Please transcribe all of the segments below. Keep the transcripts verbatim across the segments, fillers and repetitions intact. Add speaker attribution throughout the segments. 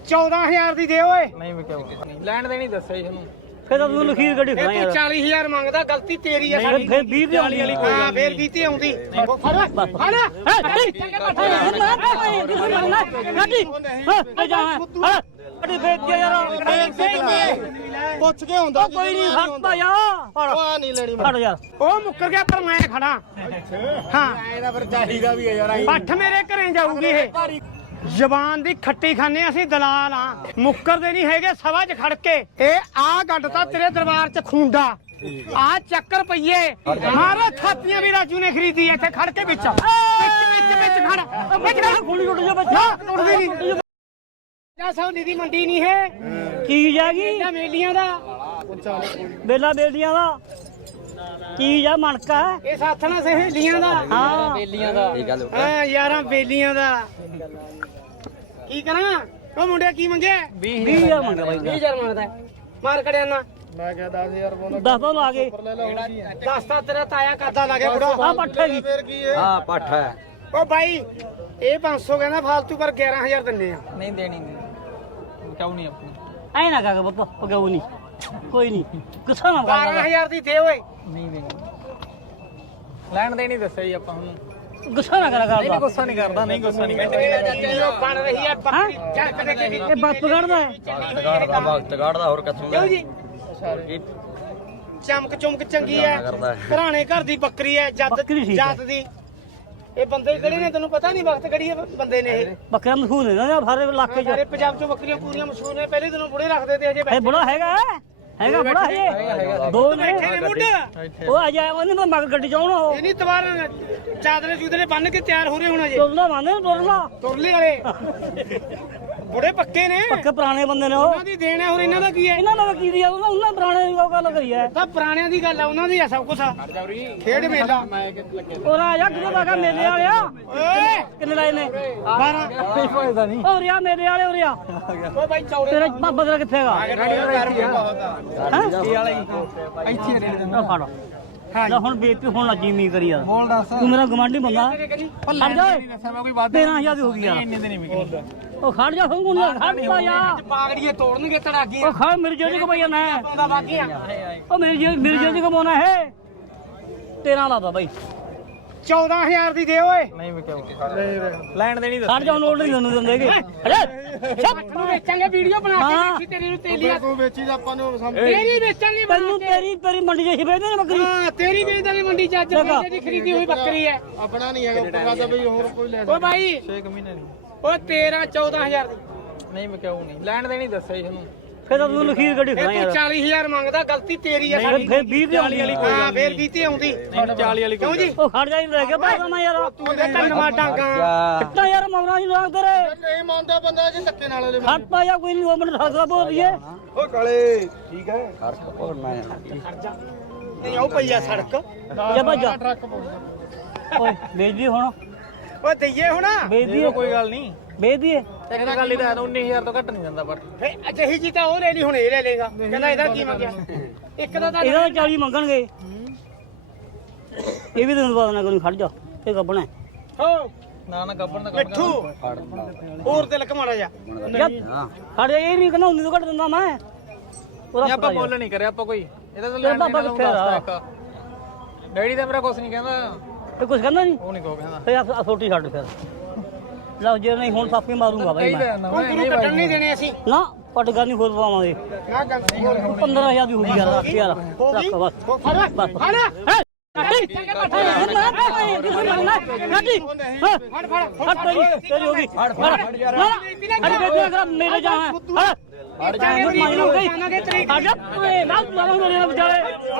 Speaker 1: चौदह हजार दी दे ओए
Speaker 2: नहीं विकिया लैंड देनी दस्या जी ਤੁਹਾਨੂੰ
Speaker 3: ਫਿਰ ਤਾਂ ਤੂੰ ਲਖੀਰ ਗੱਡੀ ਖੜਾ ਯਾਰ
Speaker 1: चालीस हजार मंगदा गलती तेरी है
Speaker 3: ਫਿਰ ਫਿਰ ਵੀਹ ਦੀ ਆਉਣੀ ਵਾਲੀ
Speaker 1: हां फिर बीती आउंदी फड़ फड़
Speaker 3: ਗੱਡੀ ਜਾ ਹਾਂ ਗੱਡੀ ਵੇਚ ਕੇ ਯਾਰ
Speaker 1: ਪੁੱਛ ਕੇ ਹੁੰਦਾ
Speaker 3: ਕੋਈ ਨਹੀਂ ਹੱਸਦਾ ਯਾਰ
Speaker 1: ਆ ਨਹੀਂ ਲੈਣੀ
Speaker 3: ਫੜ ਯਾਰ
Speaker 1: ਉਹ ਮੁੱਕਰ ਗਿਆ ਪਰ ਮੈਂ ਖੜਾ ਹਾਂ
Speaker 2: ਇਹਦਾ ਫਿਰ ਚਾਹੀਦਾ ਵੀ ਹੈ ਯਾਰ
Speaker 1: ਪੱਠ ਮੇਰੇ ਘਰੇ ਜਾਊਗੀ ਇਹ ਜ਼ਬਾਨ ਦੀ ਖੱਟੀ ਖਾਨੇ ਅਸੀਂ ਦਲਾਲ ਆ ਮੁੱਕਰਦੇ ਨਹੀਂ ਹੈਗੇ ਸਭਾ 'ਚ ਖੜ ਕੇ ਇਹ ਆ ਗੱਡ ਤਾਂ ਤੇਰੇ ਦਰਬਾਰ 'ਚ ਖੁੰਡਾ ਆ ਚੱਕਰ ਪਈਏ ਮਾਰੋ ਥਾਪੀਆਂ ਵੀ ਰਾਜੂ ਨੇ ਖਰੀਦੀ ਇੱਥੇ ਖੜ ਕੇ ਵਿੱਚ ਵਿੱਚ ਵਿੱਚ ਵਿੱਚ ਖੜ ਵਿੱਚ ਖੜ
Speaker 3: ਗੋਲੀ ਟੁੱਟ ਜਾ ਬੱਚਾ
Speaker 1: ਟੁੱਟਦੀ ਨਹੀਂ ਜਾ ਸੌ ਦੀ ਮੰਡੀ ਨਹੀਂ ਹੈ
Speaker 3: ਚੀਜ਼ ਆ ਗਈ
Speaker 1: ਜਾਂ ਮੇਲੀਆਂ ਦਾ
Speaker 3: ਬੇਲਾ ਬੇਲੀਆਂ ਦਾ ਚੀਜ਼ ਆ ਮਣਕਾ
Speaker 1: ਇਹ ਸਾਥ ਨਾਲ ਸਹੇਲੀਆਂ ਦਾ
Speaker 3: ਹਾਂ
Speaker 2: ਬੇਲੀਆਂ ਦਾ
Speaker 1: ਹਾਂ ਯਾਰਾਂ ਬੇਲੀਆਂ ਦਾ ਕੀ ਕਰਾਂ ਉਹ ਮੁੰਡਿਆ ਕੀ ਮੰਗਿਆ
Speaker 3: ਵੀਹ ਹਜ਼ਾਰ ਮੰਗਦਾ ਬਾਈ
Speaker 1: ਵੀਹ ਹਜ਼ਾਰ ਮੰਗਦਾ ਮਾਰ ਕੜਿਆ ਨਾ
Speaker 2: ਮੈਂ ਕਿਹਾ ਦਸ ਹਜ਼ਾਰ ਬੋਲ
Speaker 3: ਦਸ ਤਾਂ ਲਾ ਗਏ
Speaker 1: ਦਸਤਾ ਤੇਰਾ ਤਾਇਆ ਕਰਦਾ ਲੱਗੇ ਬੁੜਾ
Speaker 3: ਆ ਪੱਠੇ ਦੀ
Speaker 2: ਹਾਂ ਪੱਠ ਹੈ
Speaker 1: ਉਹ ਬਾਈ ਇਹ ਪੰਜ ਸੌ ਕਹਿੰਦਾ ਫਾਲਤੂ ਪਰ ਗਿਆਰਾਂ ਹਜ਼ਾਰ ਦਿੰਨੇ ਆ
Speaker 2: ਨਹੀਂ ਦੇਣੀ ਨਹੀਂ ਕਿਉਂ ਨਹੀਂ ਆਪਣੀ
Speaker 3: ਐ ਨਾ ਕਾਗਾ ਬੱਪਾ ਪਗਾਉ ਨਹੀਂ ਕੋਈ ਨਹੀਂ ਗੁੱਸਾ ਨਾ
Speaker 1: ਬਾਰਾਂ
Speaker 3: ਕਰ
Speaker 1: ਹਜ਼ਾਰ ਦੀ ਦੇ ਓਏ
Speaker 2: ਨਹੀਂ ਦੇਣੀ ਲੈਂਡ ਦੇਣੀ ਦੱਸਿਆ ਜੀ ਆਪਾਂ ਹੁਣ
Speaker 3: ਗੁੱਸਾ ਨਾ ਕਰਾ
Speaker 2: ਨਹੀਂ
Speaker 3: ਕਰਦਾ
Speaker 2: ਗੁੱਸਾ ਨਹੀਂ ਕਰਦਾ ਨਹੀਂ ਗੁੱਸਾ ਨਹੀਂ ਕਰਦਾ
Speaker 1: ਉਹ ਬਣ ਰਹੀ ਹੈ ਬੱਕਰੀ ਚੱਲ ਕਦੇ ਕਦੇ
Speaker 3: ਇਹ ਬੱਪ ਕੱਢਦਾ ਹੈ
Speaker 4: ਕੱਢਦਾ ਵਕਤ ਕੱਢਦਾ ਹੋਰ ਕਿੱਥੋਂ
Speaker 1: ਕਿਉਂ ਜੀ ਚਮਕ ਚੁਮਕ ਚੰਗੀ ਹੈ ਘਰਾਣੇ ਘਰ ਦੀ ਬੱਕਰੀ ਹੈ ਜੱਤ
Speaker 3: ਬੱਕਰੀ ਠੀਕ ਹੈ।
Speaker 1: ਜਾਤ ਦੀ ਇਹ ਬੰਦੇ ਕਿਹੜੇ ਨੇ ਤੈਨੂੰ ਪਤਾ ਨਹੀਂ ਵਕਤ ਕਿਹੜੀ ਹੈ ਬੰਦੇ ਨੇ ਇਹ
Speaker 3: ਬੱਕਰਾ ਮਸ਼ਹੂਰ ਨੇ ਨਾ ਸਾਰੇ ਇਲਾਕੇ ਚ
Speaker 1: ਸਾਰੇ ਪੰਜਾਬ ਚੋਂ ਬੱਕਰੀਆਂ ਪੂਰੀਆਂ ਮਸ਼ਹੂਰ ਨੇ ਪਹਿਲੇ ਦਿਨੋਂ ਬੁੜੇ ਰੱਖਦੇ ਤੇ ਅਜੇ
Speaker 3: ਇਹ ਬੜਾ ਹੈਗਾ ਹੈਗਾ ਬੜਾ ਹੈ ਦੋ ਨੇ
Speaker 1: ਬੈਠੇ ਨੇ ਮੁੱਢ
Speaker 3: ਉਹ ਆ ਜਾ ਉਹਨੇ ਮੈਂ ਮਗਰ ਗੱਡੀ ਚਾਉਣਾ ਉਹ
Speaker 1: ਇਹ ਨਹੀਂ ਤਵਾਰ ਚਾਦਰੇ ਚੂਦਰੇ ਬੰਨ ਕੇ ਤਿਆਰ ਹੋ ਰਹੇ ਹੁਣ ਅਜੇ
Speaker 3: ਤੁਰਨਾ ਮੰਨੇ ਤੁਰਨਾ
Speaker 1: ਤੁਰਲੇ ਵਾਲੇ ਬੁੜੇ ਪੱਕੇ ਨੇ
Speaker 3: ਪੱਕੇ ਪੁਰਾਣੇ ਬੰਦੇ ਨੇ ਉਹ
Speaker 1: ਉਹਨਾਂ ਦੀ ਦੇਣ ਹੈ ਹੋਰ ਇਹਨਾਂ ਦਾ ਕੀ ਹੈ
Speaker 3: ਇਹਨਾਂ ਨਾਲ ਕੀ ਦੀ ਆ ਉਹਨਾਂ ਉਹਨਾਂ ਪੁਰਾਣੇ ਦੀ ਗੱਲ ਕਰੀ ਹੈ
Speaker 1: ਤਾਂ ਪੁਰਾਣਿਆਂ ਦੀ ਗੱਲ ਹੈ ਉਹਨਾਂ ਦੀ ਹੈ ਸਭ ਕੁਝ ਖੇਡ ਮੇਲਾ
Speaker 3: ਉਹ ਆ ਜਾ ਕਿਹਦੇ ਬਾਗਾ ਮੇਲੇ ਵਾਲਿਆ
Speaker 1: ਓਏ
Speaker 3: ਕਿੰਨੇ ਲਾਏ ਨੇ
Speaker 1: ਬਾਰਾਂ
Speaker 2: ਫਾਇਦਾ ਨਹੀਂ
Speaker 3: ਉਹ ਰਿਆ ਮੇਲੇ ਵਾਲੇ ਉਹ ਰਿਆ
Speaker 1: ਓ ਬਾਈ ਚੌੜੇ
Speaker 3: ਤੇਰਾ ਬਾਬਾ ਤੇਰਾ ਕਿੱਥੇ ਹੈਗਾ
Speaker 2: ਇਹ ਵਾਲਾ ਹੀ ਇੱਥੇ ਰੇੜ ਦਿੰਦਾ
Speaker 3: ਫੜ ਲੈ ਹੁਣ ਬੇਇੱਜ਼ਤੀ ਹੁਣ ਲੱਗੀ ਮੀ ਕਰੀ ਯਾਰ
Speaker 2: ਬੋਲ ਦੱਸ
Speaker 3: ਤੂੰ ਮੇਰਾ ਗਵਾਂਢੀ ਬੰਦਾ ਖੜ ਜਾ ਓਏ
Speaker 2: ਦੱਸਿਆ ਮੈਂ ਕੋਈ ਵਾਦਾ
Speaker 3: ਤੇਰਾਂ ਹਜ਼ਾਰ ਦੀ ਹੋ ਗਈ ਯਾਰ
Speaker 2: ਇੰਨੇ ਦੇ ਨਹੀਂ ਵਿਕਣੀ
Speaker 3: ਉਹ ਖੜ ਜਾ ਹੁਣ ਖੜ ਜਾ ਯਾਰ
Speaker 1: ਪਾਗੜੀਏ ਤੋੜਨਗੇ ਤੜਾਗੀਆਂ
Speaker 3: ਉਹ ਖੜ ਮੇਰੀ ਜੇਬ ਚ ਕਮਾਈਆ ਨਾ
Speaker 1: ਪਾਉਂਦਾ ਬਾਗੀਆਂ
Speaker 3: ਉਹ ਮੇਰੀ ਜੇਬ ਮੇਰੀ ਜੇਬ ਚ ਕਮਾਉਣਾ ਹੈ ਤੇਰਾਂ ਲਾਦਾ ਬਾਈ
Speaker 1: ਚੌਦਾਂ ਹਜ਼ਾਰ ਦੀ ਦੇ ਓਏ
Speaker 2: ਨਹੀਂ ਵਿਕਿਆ ਲੈਂਡ ਦੇਣੀ ਦੱਸ
Speaker 3: ਖੜ ਜਾ ਨੋਟ ਨਹੀਂ ਤੁਹਾਨੂੰ ਦਿੰਦੇਗੇ ਅਰੇ
Speaker 1: ਨੂੰ ਵੇਚਾਂਗੇ ਵੀਡੀਓ ਬਣਾ ਕੇ ਵੇਚੀ ਤੇਰੀ ਨੂੰ ਤੇਲੀਆ
Speaker 2: ਤੂੰ ਵੇਚੀ ਤਾਂ ਆਪਾਂ ਨੂੰ
Speaker 1: ਤੇਰੀ ਵੇਚਾਂਗੇ ਬਣਾ
Speaker 3: ਤੈਨੂੰ
Speaker 1: ਕੇ
Speaker 3: ਤੇਰੀ ਤੇਰੀ ਮੰਡੀ ਚ ਵੇਚਦੇ ਨੇ ਬੱਕਰੀ
Speaker 1: ਹਾਂ ਤੇਰੀ ਵੇਚਦਾਂਗੇ ਮੰਡੀ ਚ ਅੱਜ
Speaker 3: ਦੇਖਾ।
Speaker 1: ਦੀ ਖਰੀਦੀ ਹੋਈ ਬੱਕਰੀ ਹੈ
Speaker 2: ਆਪਣਾ ਨਹੀਂ ਹੈਗਾ ਉੱਪਰ ਦਾ ਬਈ ਹੋਰ ਕੋਈ ਲੈ
Speaker 1: ਓ ਬਾਈ
Speaker 2: ਛੇ ਮਹੀਨੇ ਦੀ
Speaker 1: ਓ ਤੇਰਾਂ ਚੌਦਾਂ ਹਜ਼ਾਰ ਦੀ
Speaker 2: ਨਹੀਂ ਵਿਕਿਆ ਨਹੀਂ ਲੈਂਡ ਦੇਣੀ ਦੱਸਿਆ ਜੀ ਤੁਹਾਨੂੰ
Speaker 3: ਫਿਰ ਤਾਂ ਤੂੰ ਲਖੀਰ ਗੱਡੀ ਖੜਾ
Speaker 1: ਇਹ
Speaker 3: ਯਾਰ
Speaker 1: ਤੂੰ ਚਾਲੀ ਹਜ਼ਾਰ ਮੰਗਦਾ ਗਲਤੀ ਤੇਰੀ ਹੈ ਸਾਡੀ
Speaker 3: ਫਿਰ ਵੀਹ ਦੀ ਆਉਣੀ ਵਾਲੀ
Speaker 1: ਹਾਂ ਫੇਰ ਬੀਤੀ ਆਉਂਦੀ
Speaker 2: ਚਾਲੀ ਵਾਲੀ
Speaker 1: ਕਿਉਂ ਜੀ
Speaker 3: ਉਹ ਖੜ ਜਾ ਹੀ ਲੈ ਕੇ ਬਾਬਾ ਮੈਂ ਯਾਰ
Speaker 1: ਤੂੰ ਦੇ ਧੰਨਵਾਦ ਡਾਂਗਾ
Speaker 3: ਕਿੱਟਾ ਯਾਰ ਮੌਨਾ ਨਹੀਂ ਲਾਗ ਤੇਰੇ
Speaker 2: ਨਹੀਂ ਮੰਨਦਾ ਬੰਦਾ ਜੇ ਧੱਕੇ ਨਾਲ ਉਹਦੇ
Speaker 3: ਖੜਤਾ ਜਾਂ ਕੋਈ ਨਹੀਂ ਉਹ ਮੈਨੂੰ ਹੱਸਦਾ ਬੋਲ ਰਹੀ ਹੈ
Speaker 2: ਓ ਕਾਲੇ ਠੀਕ ਹੈ
Speaker 4: ਹੋਰ ਮੈਂ
Speaker 1: ਨਹੀਂ ਉਹ ਪਈਆ ਸੜਕ
Speaker 3: ਜਾ ਭੱਜਾ
Speaker 2: ਟਰੱਕ
Speaker 3: ਓਏ ਵੇਚਦੀ ਹੁਣ
Speaker 1: ਓ ਦਈਏ ਹੁਣ
Speaker 3: ਵੇਚਦੀ
Speaker 2: ਕੋਈ ਗੱਲ ਨਹੀਂ
Speaker 3: ਵੇਚਦੀ
Speaker 2: ਇੱਕ ਗੱਲ ਹੀ ਤਾਂ ਉੱਨੀ ਹਜ਼ਾਰ ਤੋਂ ਘੱਟ ਨਹੀਂ ਜਾਂਦਾ ਪਰ
Speaker 1: ਫੇ ਅਜਿਹੀ ਜੀ ਤਾਂ ਉਹ ਲੈ ਲਈ ਹੁਣ ਇਹ ਲੈ ਲੇਗਾ ਕਹਿੰਦਾ ਇਹਦਾ ਕੀ ਮੰਗਿਆ ਇੱਕ ਦਾ ਤਾਂ
Speaker 3: ਇਹਦਾ ਤਾਂ ਚਾਲੀ ਮੰਗਣਗੇ ਇਹ ਵੀ ਤੈਨੂੰ ਬਾਤ ਨਾ ਕੋਈ ਖੜ ਜਾ ਇਹ ਕੱਪਣਾ
Speaker 1: ਹੋ
Speaker 2: ਨਾ ਨਾ ਗੱਬਰ ਦਾ ਕੰਮ
Speaker 1: ਮਿੱਠੂ ਹੋਰ ਤੇ ਲਕਮਾੜਾ ਜਾ
Speaker 4: ਹਾਂ
Speaker 3: ਖੜ ਜਾ ਇਹ ਨਹੀਂ ਕਹਿੰਦਾ ਉਨੀ ਤੋਂ ਘੱਟ ਦਿੰਦਾ ਮੈਂ ਉਹਦਾ
Speaker 2: ਆਪਾਂ
Speaker 3: ਪਤਾ ਯਾਰ।
Speaker 2: ਮੁੱਲ ਨਹੀਂ ਕਰਿਆ ਆਪਾਂ ਕੋਈ ਇਹਦਾ ਤਾਂ
Speaker 3: ਤੇਰਾ
Speaker 2: ਲੈਣ
Speaker 3: ਬਾਬਾ
Speaker 2: ਦੇਣ
Speaker 3: ਕਿੱਥੇ ਆ?
Speaker 2: ਦੱਸਦਾ ਇੱਕ ਡੈਡੀ ਤਾਂ ਮੇਰਾ ਕੁਛ ਨਹੀਂ ਕਹਿੰਦਾ
Speaker 3: ਇਹ ਕੁਝ ਕਹਿੰਦਾ ਨਹੀਂ
Speaker 2: ਉਹ ਨਹੀਂ ਕੋ ਕਹਿੰਦਾ
Speaker 3: ਫੇ ਆ ਛੋਟੀ ਛੱਡ ਫਿਰ ਲਓ ਜੇ ਨਹੀਂ ਹੁਣ ਸਾਫੀ ਮਾਰੂੰਗਾ ਬਾਈ
Speaker 2: ਕਹੀ
Speaker 3: ਮੈਂ
Speaker 2: ਤਾਂ ਨਾ
Speaker 1: ਹੁਣ ਤੈਨੂੰ ਕੱਢਣ ਨਹੀਂ ਦੇਣੇ ਅਸੀਂ
Speaker 3: ਨਾ ਪਟਗਾ ਨਹੀਂ ਹੋਰ ਪਾਵਾਂਗੇ
Speaker 1: ਨਾ ਗਲਤੀ ਹੋ ਗਈ
Speaker 3: ਪੰਦਰਾਂ ਹਜ਼ਾਰ ਦੀ ਹੋ ਗਈ ਯਾਰ ਰੱਖ ਯਾਰ
Speaker 1: ਹੋ ਗਈ
Speaker 3: ਰੱਖ ਬਸ
Speaker 1: ਹੋ ਫੜ
Speaker 3: ਬਸ
Speaker 1: ਫੜ
Speaker 3: ਹੈ
Speaker 1: ਫੜ ਫੜ
Speaker 3: ਹਟ ਤੇਰੀ ਤੇਰੀ ਹੋ ਗਈ ਹਟ ਹਟ ਨਾ ਹਟ ਬੇਟਾ ਕਰ ਮੇਰੇ ਜਾ ਹਟ
Speaker 1: ਹਟ ਜਾ
Speaker 3: ਮਾਈ ਨਾ ਗਈ
Speaker 1: ਜਾਣਾਂਗੇ ਤਰੀਕ
Speaker 3: ਹਟ ਜਾ ਓਏ ਨਾ ਮਾਰੋ ਮੇਰੇ ਨਾਲ ਵਿਚਾਰੇ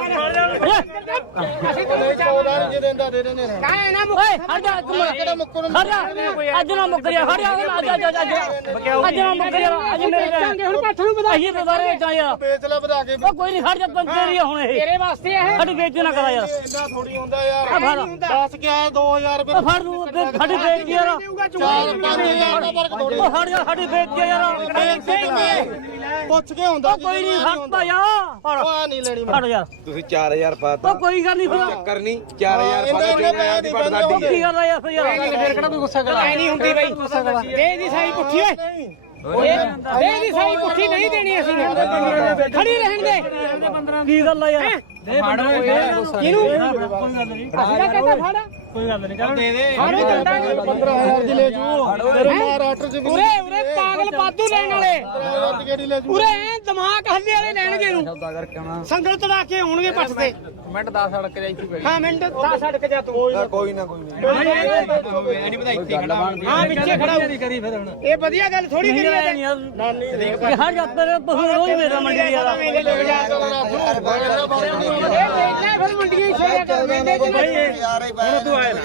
Speaker 1: ਅਸੀਂ ਤੈਨੂੰ
Speaker 2: ਚੌਦਾਂ ਜੇ ਦਿੰਦਾ ਦੇ ਦੇਣੇ ਨੇ
Speaker 1: ਕਾਹ ਨਾ
Speaker 3: ਓਏ ਹਟ ਜਾ ਤੂੰ ਕਿਹੜਾ ਮੁੱਕਰ ਹਟ ਜਾ ਅੱਜ ਨਾ ਮੁੱਕਰਿਆ ਹਟ ਜਾ ਅੱਜ ਅੱਜ ਅੱਜ ਅੱਜ ਨਾ ਮੁੱਕਰਿਆ ਅੱਜ ਮੇਰੇ
Speaker 1: ਵੇਚਾਂਗੇ ਹੁਣ ਪੱਠ ਨੂੰ
Speaker 3: ਅਸੀਂ ਬਜ਼ਾਰੇ ਜਾ ਯਾਰ
Speaker 2: ਵੇਚ ਲੈ ਵਧਾ ਕੇ
Speaker 3: ਉਹ ਕੋਈ ਨਹੀਂ ਹਟ ਜਾ ਤੂੰ ਤੇਰੀ ਹੁਣ ਇਹ
Speaker 1: ਤੇਰੇ ਵਾਸਤੇ ਇਹ
Speaker 3: ਸਾਡੀ ਬੇਇੱਜ਼ਤੀ ਨਾ ਕਰਾ ਯਾਰ
Speaker 2: ਇੰਨਾ ਥੋੜੀ ਹੁੰਦਾ ਯਾਰ
Speaker 3: ਆ ਫੜ
Speaker 2: ਦੱਸ ਕੇ ਆਇਆ ਦੋ ਹਜ਼ਾਰ ਰੁਪਏ
Speaker 3: ਉਹ ਫੜ ਤੂੰ ਸਾਡੀ ਬੇਇੱਜ਼ਤੀ ਯਾਰ
Speaker 2: ਚਾਰ ਪੰਜ ਹਜ਼ਾਰ ਦਾ ਫਰਕ ਥੋੜੀ
Speaker 3: ਉਹ ਹਟ ਜਾ ਸਾਡੀ ਬੇਇੱਜ਼ਤੀ ਯਾਰ
Speaker 2: ਪੁੱਛ ਕੇ ਹੁੰਦਾ
Speaker 3: ਉਹ ਕੋਈ ਨਹੀਂ ਹੱਸਦਾ ਯਾਰ ਫੜ
Speaker 2: ਆ ਨਹੀਂ ਲੈਣੀ
Speaker 3: ਹਟ ਯਾਰ
Speaker 4: ਤੁਸੀਂ ਚਾਰ ਹਜ਼ਾਰ ਪਾਤਾ
Speaker 3: ਉਹ ਕੋਈ ਗੱਲ ਨਹੀਂ ਫਿਰ
Speaker 4: ਚੱਕਰ ਨਹੀਂ ਚਾਰ ਹਜ਼ਾਰ
Speaker 2: ਇਹਦੇ
Speaker 4: ਪਾਤਾ
Speaker 2: ਉਹਨੇ
Speaker 4: ਤਿੰਨ ਹਜ਼ਾਰ ਦੀ
Speaker 2: ਪੈਸੇ
Speaker 4: ਪੜਦਾ
Speaker 3: ਕੀ ਗੱਲ ਆ ਯਾਰ ਫਿਰ ਯਾਰ
Speaker 2: ਫੇਰ ਕਿਹੜਾ ਕੋਈ ਗੁੱਸਾ ਕਰਾ
Speaker 1: ਐ ਨਹੀਂ ਹੁੰਦੀ ਬਈ ਦੇ ਦੀ ਸਾਈ ਪੁੱਠੀ ਓਏ ਇਹ ਦੀ ਸਹੀ ਪੁੱਠੀ ਨਹੀਂ ਦੇਣੀ ਅਸੀਂ ਨੇ ਖੜੀ ਰਹਿਣ ਦੇ
Speaker 3: ਕੀ ਗੱਲ ਆ ਯਾਰ
Speaker 2: ਦੇ ਬੰਦਾ
Speaker 1: ਕਿਹਨੂੰ ਅਸੀਂ ਤਾਂ ਕਹਿੰਦਾ ਫੜ
Speaker 2: ਕੋਈ ਗੱਲ ਨਹੀਂ ਚਲ ਦੇ ਦੇ
Speaker 1: ਫੜ ਦਿੰਦਾ ਨਹੀਂ
Speaker 5: ਪੰਦਰਾਂ ਹਜ਼ਾਰ ਦੀ ਲੈ ਜੂ ਤੇਰੇ ਮਹਾਰਾਸ਼ਟਰ ਚ
Speaker 1: ਉਰੇ ਉਰੇ ਪਾਗਲ ਬਾਦੂ ਲੈਣ ਵਾਲੇ
Speaker 5: ਕਿਹੜੀ ਲੈ ਜੂ
Speaker 1: ਉਰੇ ਐ ਦਿਮਾਗ ਹੱਲੇ ਵਾਲੇ ਲੈਣਗੇ ਇਹਨੂੰ
Speaker 4: ਸੌਦਾ ਕਰਕੇ ਆਉਣਾ
Speaker 1: ਸੰਗਲ ਤੜਾ ਕੇ ਆਉਣਗੇ ਪੱਟ ਤੇ
Speaker 2: ਮਿੰਟ ਦਸ ਸੜਕ ਜਾ ਇੱਥੇ
Speaker 1: ਹਾਂ ਮਿੰਟ ਦਸ ਸੜਕ ਜਾ ਤੂੰ
Speaker 4: ਕੋਈ ਨਾ ਕੋਈ ਨਾ
Speaker 2: ਨਹੀਂ ਪਤਾ ਇੱਥੇ ਖੜਾ
Speaker 1: ਹਾਂ ਵਿੱਚੇ ਖੜਾ ਹੋ।
Speaker 2: ਕਰੀ ਫਿਰ ਹੁਣ
Speaker 1: ਇਹ ਵਧੀਆ ਗੱਲ ਥੋੜੀ ਕਰੀ
Speaker 3: ਯਾਰ
Speaker 1: ਹੈ
Speaker 3: ਹਰ ਜੱਤ ਤੇਰੇ ਬਹੁਤ ਰੋਜ਼ ਮੇਰਾ ਮੰਡੀ ਯਾਰ
Speaker 1: ਮੇਲੇ ਲੋਕ ਜਾ ਇਹ ਵੇਚਣਾ ਫਿਰ ਮੰਡੀਆਂ ਹੀ ਛੋੜਿਆ ਕਰ ਮੇਲੇ ਚ ਨਹੀਂ
Speaker 5: ਹੁਣ ਤੂੰ ਆਇਆ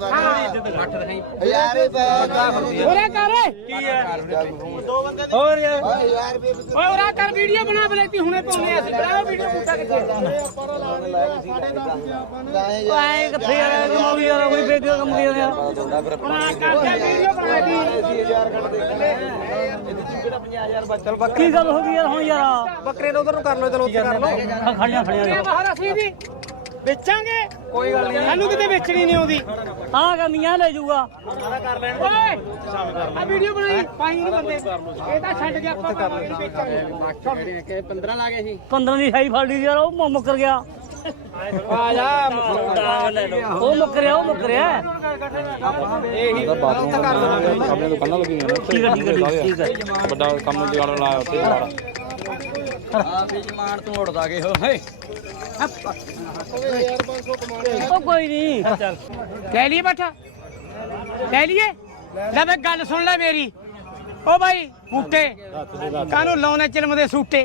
Speaker 4: ਯਾਰ ਇਹ ਪਾ
Speaker 1: ਉਰੇ ਕਰ
Speaker 2: ਕੀ ਹੈ ਹੋਰ ਯਾਰ
Speaker 1: ਓਏ ਉਰਾ ਕਰ ਵੀਡੀਓ ਬਣਾ ਬਲੇਤੀ ਹੁਣੇ ਪਾਉਣੇ ਅਸੀਂ ਬਣਾਓ ਵੀਡੀਓ ਪੁੱਟਾ ਕਿੱਥੇ
Speaker 3: ਆਏ ਕਿੱਥੇ ਯਾਰ ਕਮਾਉ ਯਾਰ ਕੋਈ ਬੇਗਾ ਕੰਮ ਕੀ ਯਾਰ
Speaker 1: ਬਣਾ ਕਰਕੇ ਵੀਡੀਓ ਬਣਾ ਦੀ
Speaker 3: ਕੀ ਗੱਲ ਹੋ ਗਈ ਯਾਰ ਹੁਣ ਯਾਰ
Speaker 2: ਬੱਕਰੇ ਨੂੰ ਉਧਰ ਨੂੰ ਕਰ ਲਓ ਚਲੋ ਉੱਥੇ ਕਰ ਲਓ
Speaker 3: ਖੜੀਆਂ ਖੜੀਆਂ
Speaker 1: ਇਹ ਬਾਹਰ ਅਸੀਂ ਵੀ ਵੇਚਾਂਗੇ
Speaker 2: ਕੋਈ ਗੱਲ ਨਹੀਂ
Speaker 1: ਸਾਨੂੰ ਕਿਤੇ ਵੇਚਣੀ ਨਹੀਂ ਆਉਂਦੀ
Speaker 3: ਆਹ ਕਮੀਆਂ ਲੈ ਜਾਊਗਾ
Speaker 1: ਓਏ ਆ ਵੀਡੀਓ ਬਣਾਈ ਪਾਈ ਨਹੀਂ ਬੰਦੇ ਇਹ ਤਾਂ ਛੱਡ ਗਿਆ ਆਪਾਂ ਪਾਵਾਂਗੇ ਨਹੀਂ ਵੇਚਾਂਗੇ
Speaker 2: ਕਿ ਪੰਦਰਾਂ ਲਾ ਗਏ ਸੀ
Speaker 3: ਪੰਦਰਾਂ ਦੀ ਸਾਈ ਫੜ ਲਈ ਯਾਰ ਉਹ ਮੁ- ਮੁੱਕਰ ਗਿਆ
Speaker 2: ਆ ਜਾ
Speaker 3: ਉਹ ਮੁੱਕਰਿਆ ਉਹ ਮੁੱਕਰਿਆ
Speaker 2: ਇਹੀ ਉੱਥੇ ਕਰ ਲਓ
Speaker 6: ਆਪਣੇ ਦੁਕਾਨਾਂ ਲੱਗੀਆਂ ਨੇ
Speaker 3: ਠੀਕ ਹੈ ਠੀਕ ਹੈ ਠੀਕ ਹੈ
Speaker 6: ਵੱਡਾ ਕੰਮ ਜਗਾੜ ਲਾਇਆ ਉੱਥੇ ਵਾਲਾ
Speaker 4: ਆ ਵੀ ਜਮਾਨ ਤੂੰ ਉੜਦਾ ਗਏ ਹੋ ਹੇ
Speaker 3: ਉਹ ਕੋਈ ਨਹੀਂ
Speaker 1: ਲੈ ਲਈਏ ਬੈਠਾ ਲੈ ਲਈਏ ਲੈ ਮੈਂ ਗੱਲ ਸੁਣ ਲੈ ਮੇਰੀ ਓ ਭਾਈ ਬੂਟੇ ਕਾਨੂੰ ਲਾਉਣੇ ਚਿਲਮ ਦੇ ਸੂਟੇ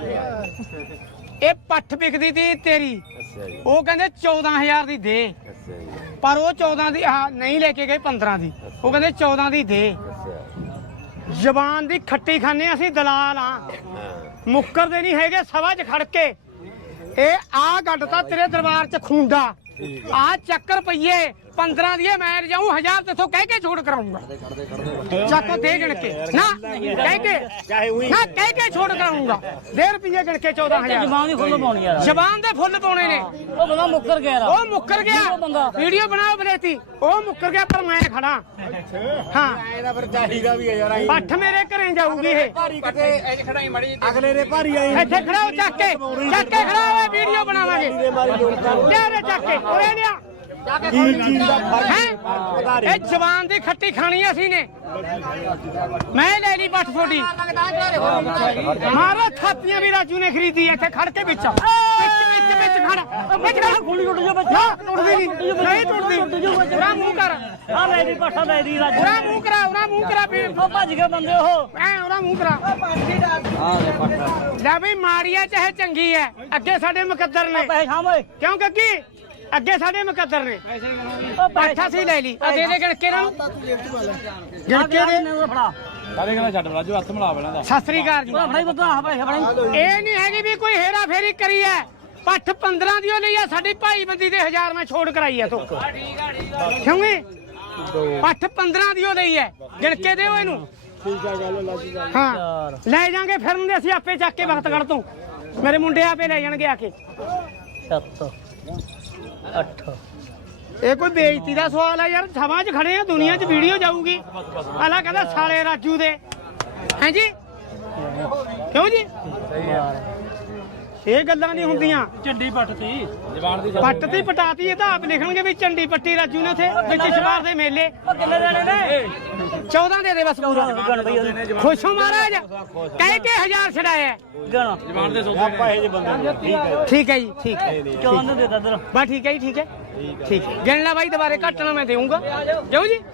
Speaker 1: ਇਹ ਪੱਠ ਵਿਕਦੀ ਤੀ ਤੇਰੀ ਉਹ ਕਹਿੰਦੇ ਚੌਦਾਂ ਹਜ਼ਾਰ ਦੀ ਦੇ ਪਰ ਉਹ ਚੌਦਾਂ ਦੀ ਆ ਨਹੀਂ ਲੈ ਕੇ ਗਏ ਪੰਦਰਾਂ ਦੀ ਉਹ ਕਹਿੰਦੇ ਚੌਦਾਂ ਦੀ ਦੇ ਜ਼ਬਾਨ ਦੀ ਖੱਟੀ ਖਾਨੇ ਅਸੀਂ ਦਲਾਲ ਆ ਮੁੱਕਰਦੇ ਨਹੀਂ ਹੈਗੇ ਸਭਾ 'ਚ ਖੜ ਕੇ ਇਹ ਆ ਗੱਡ ਤਾਂ ਤੇਰੇ ਦਰਬਾਰ 'ਚ ਖੁੰਡਾ ਆ ਚੱਕਰ ਪਈਏ ਪੰਦਰਾਂ ਦੀ ਮੈਂ ਜਾਊਂ ਹਜ਼ਾਰ ਤੇ ਕਹਿ ਕੇ ਛੋੜ ਕਰਾਉਂਗਾ ਚੱਕੋ ਦੇ ਗਣ ਕੇ ਨਾ ਕਹਿ ਕੇ ਨਾ ਕਹਿ ਕੇ ਛੋੜ ਕਰਾਉਂਗਾ ਦੇ ਰੁਪਏ ਗਣ ਕੇ ਚੌਦਾਂ ਹਜ਼ਾਰ
Speaker 3: ਜਮਾਨ ਦੀ ਫੁੱਲ ਪਾਉਣੀ ਯਾਰ
Speaker 1: ਜ਼ਬਾਨ ਦੇ ਫੁੱਲ ਪਾਉਣੇ ਨੇ
Speaker 3: ਉਹ ਬੰਦਾ ਮੁੱਕਰ ਗਿਆ ਯਾਰ
Speaker 1: ਉਹ ਮੁੱਕਰ ਗਿਆ
Speaker 3: ਉਹ ਬੰਦਾ
Speaker 1: ਵੀਡੀਓ ਬਣਾਓ ਬਲੇਤੀ ਉਹ ਮੁੱਕਰ ਗਿਆ ਪਰ ਮੈਂ ਖੜਾ ਹਾਂ
Speaker 5: ਇਹਦਾ ਫਿਰ ਚਾਹੀਦਾ ਵੀ ਹੈ ਯਾਰ
Speaker 1: ਪੱਠ ਮੇਰੇ ਘਰੇ ਜਾਊਗੀ ਇਹ
Speaker 2: ਭਾਰੀ ਕਿਤੇ ਐਜ ਖੜਾਈ ਮੜੀ
Speaker 5: ਅਗਲੇ ਦੇ ਭਾਰੀ ਆਈ
Speaker 1: ਇੱਥੇ ਖੜਾ ਹੋ ਚੱਕ ਕੇ ਚੱਕ ਕੇ ਖੜਾ ਹੋਵੇ ਵੀਡੀਓ ਬਣਾਵਾਂਗੇ ਲਿਆ ਰੇ ਚੱਕ ਕੇ ਉਰੇ ਲਿਆ
Speaker 5: ਕੀ ਚੀਜ਼ ਦਾ ਫਰਕ
Speaker 1: ਹੈਂ? ਇਹ ਜਵਾਨ ਦੀ ਖੱਟੀ ਖਾਣੀ ਅਸੀਂ ਨੇ ਮੈਂ ਲੈ ਲਈ ਪੱਠ ਤੁਹਾਡੀ ਮਾਰੋ ਥਾਪੀਆਂ ਵੀ ਰਾਜੂ ਨੇ ਖਰੀਦੀ ਇੱਥੇ ਖੜ ਕੇ ਵਿੱਚ ਵਿੱਚ ਵਿੱਚ ਵਿੱਚ ਖੜ ਵਿੱਚ ਖੜ
Speaker 3: ਗੋਲੀ ਟੁੱਟ ਜਾ
Speaker 1: ਨਾ ਟੁੱਟਦੀ ਨਹੀਂ ਨਹੀਂ ਟੁੱਟਦੀ ਉਰਾ ਮੂੰਹ ਕਰ
Speaker 3: ਆ ਲੈ ਦੀ ਪਾਠਾ ਲੈ ਦੀ ਰਾਜ
Speaker 1: ਉਰਾ ਮੂੰਹ ਕਰਾ ਉਰਾ ਮੂੰਹ ਕਰਾ ਵੀ
Speaker 3: ਉਹ ਭੱਜ ਗਏ ਬੰਦੇ ਉਹ
Speaker 1: ਐ ਉਰਾ ਮੂੰਹ ਕਰਾ
Speaker 4: ਆ ਲੈ ਪੱਟਾ
Speaker 1: ਲੈ ਬਈ ਮਾੜੀਆ ਚਾਹੇ ਚੰਗੀ ਐ ਅੱਗੇ ਸਾਡੇ ਮੁਕੱਦਰ ਨੇ
Speaker 3: ਪੈਸੇ ਖਾਮ ਓਏ
Speaker 1: ਕਿਉਂ ਕੱਕੀ ਅੱਗੇ ਸਾਡੇ ਮੁਕੱਦਰ ਨੇ
Speaker 3: ਉਹ
Speaker 1: ਪਾਠਾ ਸੀ ਲੈ ਲਈ ਆ ਦੇ ਦੇ ਗਣਕੇ ਨਾਲ
Speaker 3: ਗਣਕੇ ਦੇ ਨੇ ਫੜਾ
Speaker 6: ਸਾਰੇ ਕਹਿੰਦਾ ਛੱਡ ਰਾਜੂ ਹੱਥ ਮਿਲਾ ਬਣਾ ਦਾ
Speaker 1: ਸਤਿ ਸ੍ਰੀ ਅਕਾਲ ਜੀ
Speaker 3: ਉਹ ਫੜਾਈ ਬੰਦਾ ਆ ਪੈਸੇ ਫੜਾਈ
Speaker 1: ਇਹ ਨਹੀਂ ਹੈਗੀ ਵੀ ਕੋਈ ਹੇਰਾ ਫੇਰੀ ਕਰੀ ਐ ਪੱਠ ਪੰਦਰਾਂ ਦੀ ਉਹ ਲਈ ਆ ਸਾਡੀ ਭਾਈ ਬੰਦੀ ਦੇ ਹਜ਼ਾਰ ਮੈਂ ਛੋੜ ਕਰਾਈ ਐ ਤੂੰ ਕਿਉਂ ਵੀ ਪੱਠ ਪੰਦਰਾਂ ਦੀ ਉਹ ਲਈ ਐ ਗਿਣਕੇ ਦਿਓ ਇਹਨੂੰ
Speaker 5: ਠੀਕ ਆ ਗੱਲ ਲੱਗੀ ਗੱਲ
Speaker 1: ਹਾਂ ਲੈ ਜਾਾਂਗੇ ਫਿਰਨ ਦੇ ਅਸੀਂ ਆਪੇ ਚੱਕ ਕੇ ਵਕਤ ਕੱਢ ਤੋਂ ਮੇਰੇ ਮੁੰਡੇ ਆਪੇ ਲੈ ਜਾਣਗੇ ਆ ਕੇ
Speaker 3: ਸੱਤ ਅੱਠ
Speaker 1: ਇਹ ਕੋਈ ਬੇਇੱਜ਼ਤੀ ਦਾ ਸਵਾਲ ਆ ਯਾਰ ਸਭਾ 'ਚ ਖੜੇ ਆ ਦੁਨੀਆ 'ਚ ਵੀਡੀਓ ਜਾਊਗੀ ਆਲਾ ਕਹਿੰਦਾ ਸਾਲੇ ਰਾਜੂ ਦੇ ਹੈਂ ਜੀ ਕਿਉਂ ਜੀ ਇਹ ਗੱਲਾਂ ਨਹੀਂ ਹੁੰਦੀਆਂ
Speaker 3: ਝੰਡੀ ਪੱਟਤੀ
Speaker 6: ਜਵਾਨ ਦੀ
Speaker 1: ਪੱਟ ਤੀ ਪਟਾਤੀ ਇਹ ਤਾਂ ਆਪ ਲਿਖਣਗੇ ਵੀ ਚੰਡੀ ਪੱਟੀ ਰਾਜੂ ਨੇ ਉਥੇ ਵਿੱਚ ਸ਼ਵਾਰ ਦੇ ਮੇਲੇ
Speaker 3: ਉਹ ਕਿੰਨੇ ਦੇਣੇ ਨੇ
Speaker 1: ਚੌਦਾਂ ਦੇ ਦੇ ਬਸ ਪੂਰਾ
Speaker 3: ਗਣ ਬਈ ਉਹਨੇ
Speaker 1: ਖੁਸ਼ ਹੋ ਮਹਾਰਾਜ ਕਹਿ ਕੇ ਹਜ਼ਾਰ ਛੜਾਇਆ
Speaker 3: ਗਣ
Speaker 6: ਜਵਾਨ ਦੇ ਸੌਦੇ
Speaker 5: ਆਪਾਂ ਇਹ ਜੇ ਬੰਦੇ ਠੀਕ ਹੈ
Speaker 1: ਠੀਕ ਹੈ ਜੀ ਠੀਕ ਹੈ
Speaker 3: ਚੌਦਾਂ ਦੇ ਦੇਤਾ ਦਰ
Speaker 1: ਬਸ ਠੀਕ ਹੈ ਜੀ ਠੀਕ ਹੈ ਠੀਕ ਹੈ ਗਿਣ ਲਾ ਬਾਈ ਦੁਬਾਰੇ ਘਟਣਾ ਮੈਂ ਦੇਵਾਂਗਾ ਜਾਓ ਜੀ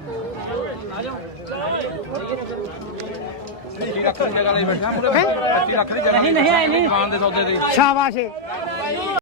Speaker 6: ਲੱਖ ਮੁੰਡੇ ਗਾਲੇ ਬੈਠਾ
Speaker 1: ਹੈਂ?
Speaker 6: ਲੱਖ ਦੀ ਜਗ੍ਹਾ
Speaker 3: ਨਹੀਂ ਨਹੀਂ ਆਏ ਨਹੀਂ
Speaker 6: ਜਵਾਨ ਦੇ ਸੌਦੇ ਦੇ
Speaker 1: ਸ਼ਾਬਾਸ਼ ਏ।